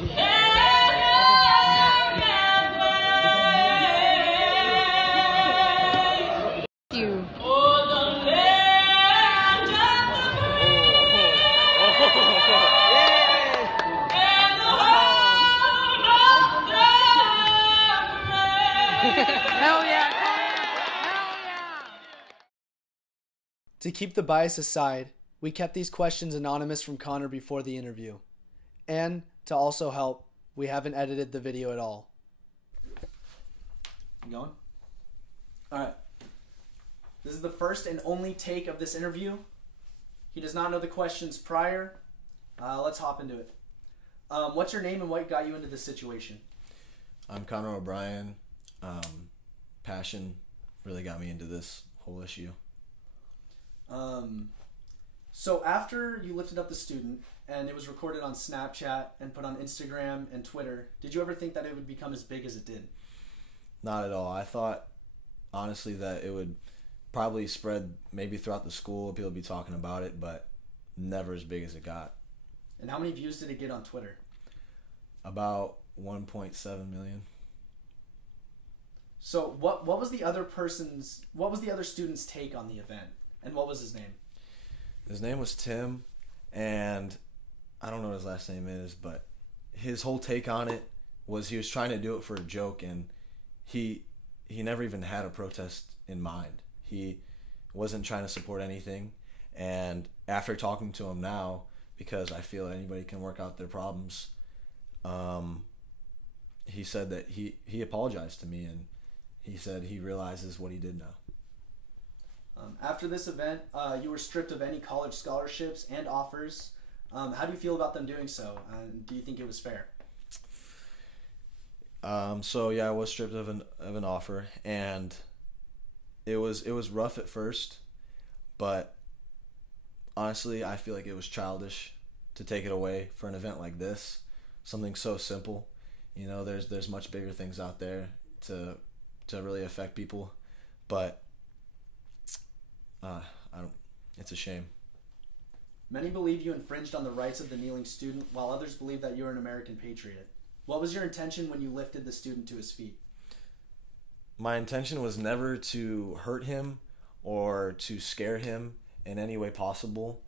You. Hell yeah! Hell yeah! To keep the bias aside, we kept these questions anonymous from Connor before the interview. And to also help, we haven't edited the video at all. You going? Alright. This is the first and only take of this interview. He does not know the questions prior. Let's hop into it. What's your name and what got you into this situation? I'm Connor O'Brien. Passion really got me into this whole issue. So after you lifted up the student and it was recorded on Snapchat and put on Instagram and Twitter, did you ever think that it would become as big as it did? Not at all. I thought, honestly, that it would probably spread maybe throughout the school. People would be talking about it, but never as big as it got. And how many views did it get on Twitter? About 1.7 million. So what was the other student's take on the event? And what was his name? His name was Tim, and I don't know what his last name is, but his whole take on it was he was trying to do it for a joke, and he never even had a protest in mind. He wasn't trying to support anything, and after talking to him now, because I feel anybody can work out their problems, he said that he apologized to me, and he said he realizes what he did now. After this event, you were stripped of any college scholarships and offers. How do you feel about them doing so? Do you think it was fair? So yeah, I was stripped of an offer, and it was rough at first, but honestly, I feel like it was childish to take it away for an event like this, something so simple. You know, there's much bigger things out there to really affect people, but it's a shame. Many believe you infringed on the rights of the kneeling student, while others believe that you're an American patriot. What was your intention when you lifted the student to his feet? My intention was never to hurt him or to scare him in any way possible.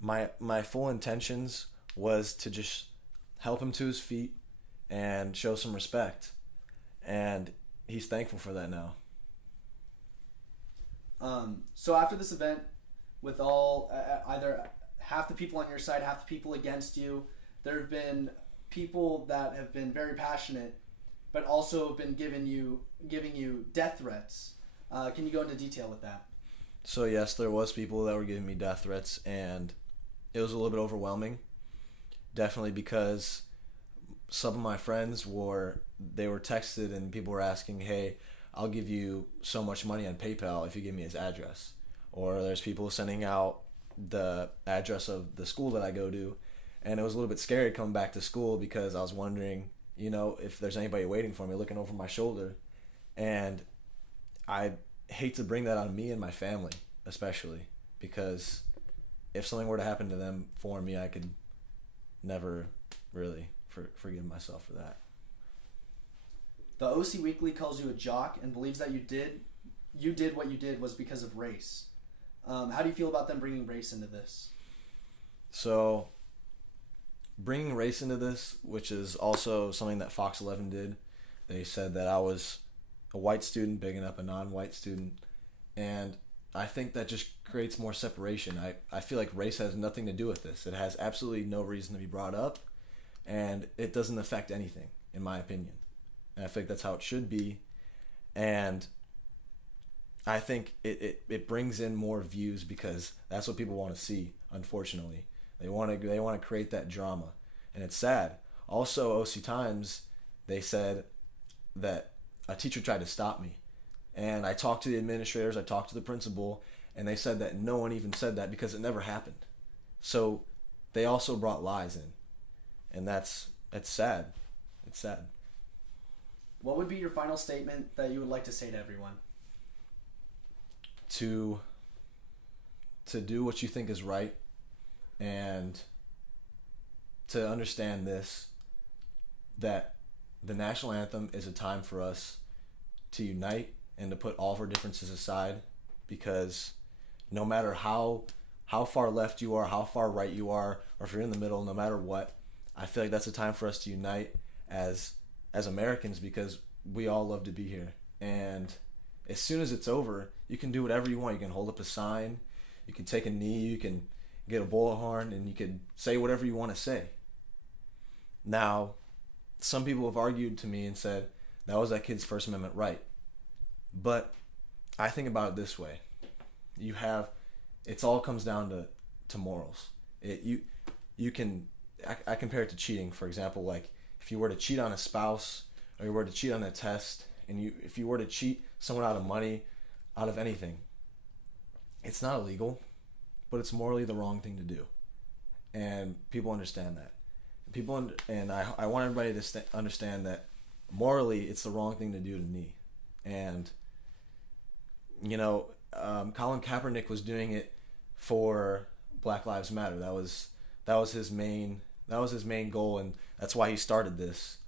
My full intentions was to just help him to his feet and show some respect. And he's thankful for that now. So after this event, with all either half the people on your side, half the people against you, there have been people that have been very passionate, but also have been giving you death threats. Can you go into detail with that? So yes, there was people that were giving me death threats, and it was a little bit overwhelming. Definitely because some of my friends were texted and people were asking, hey, I'll give you so much money on PayPal if you give me his address. Or there's people sending out the address of the school that I go to, and it was a little bit scary coming back to school because I was wondering, you know, if there's anybody waiting for me, looking over my shoulder. And I hate to bring that on me and my family, especially, because if something were to happen to them for me, I could never really forgive myself for that. The OC Weekly calls you a jock and believes that you did what you did was because of race. How do you feel about them bringing race into this? So, bringing race into this, which is also something that Fox 11 did, they said that I was a white student bigging up a non-white student, and I think that just creates more separation. I feel like race has nothing to do with this. It has absolutely no reason to be brought up, and it doesn't affect anything, in my opinion. And I think that's how it should be, and I think it brings in more views because that's what people want to see. Unfortunately, they want to create that drama, and it's sad. Also, OC Times, they said that a teacher tried to stop me, and I talked to the administrators, I talked to the principal, and they said that no one even said that because it never happened. So they also brought lies in, and it's sad. It's sad. What would be your final statement that you would like to say to everyone? To do what you think is right, and to understand this, that the national anthem is a time for us to unite and to put all of our differences aside, because no matter how far left you are, how far right you are, or if you're in the middle, no matter what, I feel like that's a time for us to unite as Americans, because we all love to be here. And as soon as it's over, you can do whatever you want. You can hold up a sign, you can take a knee, you can get a bullhorn, and you can say whatever you want to say. Now, some people have argued to me and said that was that kid's First Amendment right. But I think about it this way. It all comes down to morals. You can, I compare it to cheating, for example. Like, if you were to cheat on a spouse, or you were to cheat on a test, and if you were to cheat someone out of money, out of anything, it's not illegal, but it's morally the wrong thing to do. And people understand that. I want everybody to understand that morally it's the wrong thing to do to me. And Colin Kaepernick was doing it for Black Lives Matter. That was his main goal, and that's why he started this.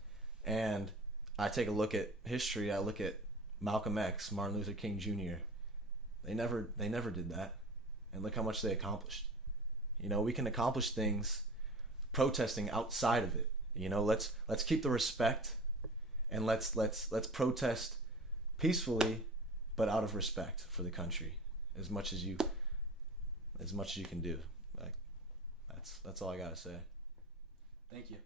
And I take a look at history. I look at Malcolm X, Martin Luther King Jr. They never did that, and look how much they accomplished. We can accomplish things protesting outside of it. Let's keep the respect, and let's protest peacefully, but out of respect for the country, as much as you can do. Like, that's all I gotta say. Thank you.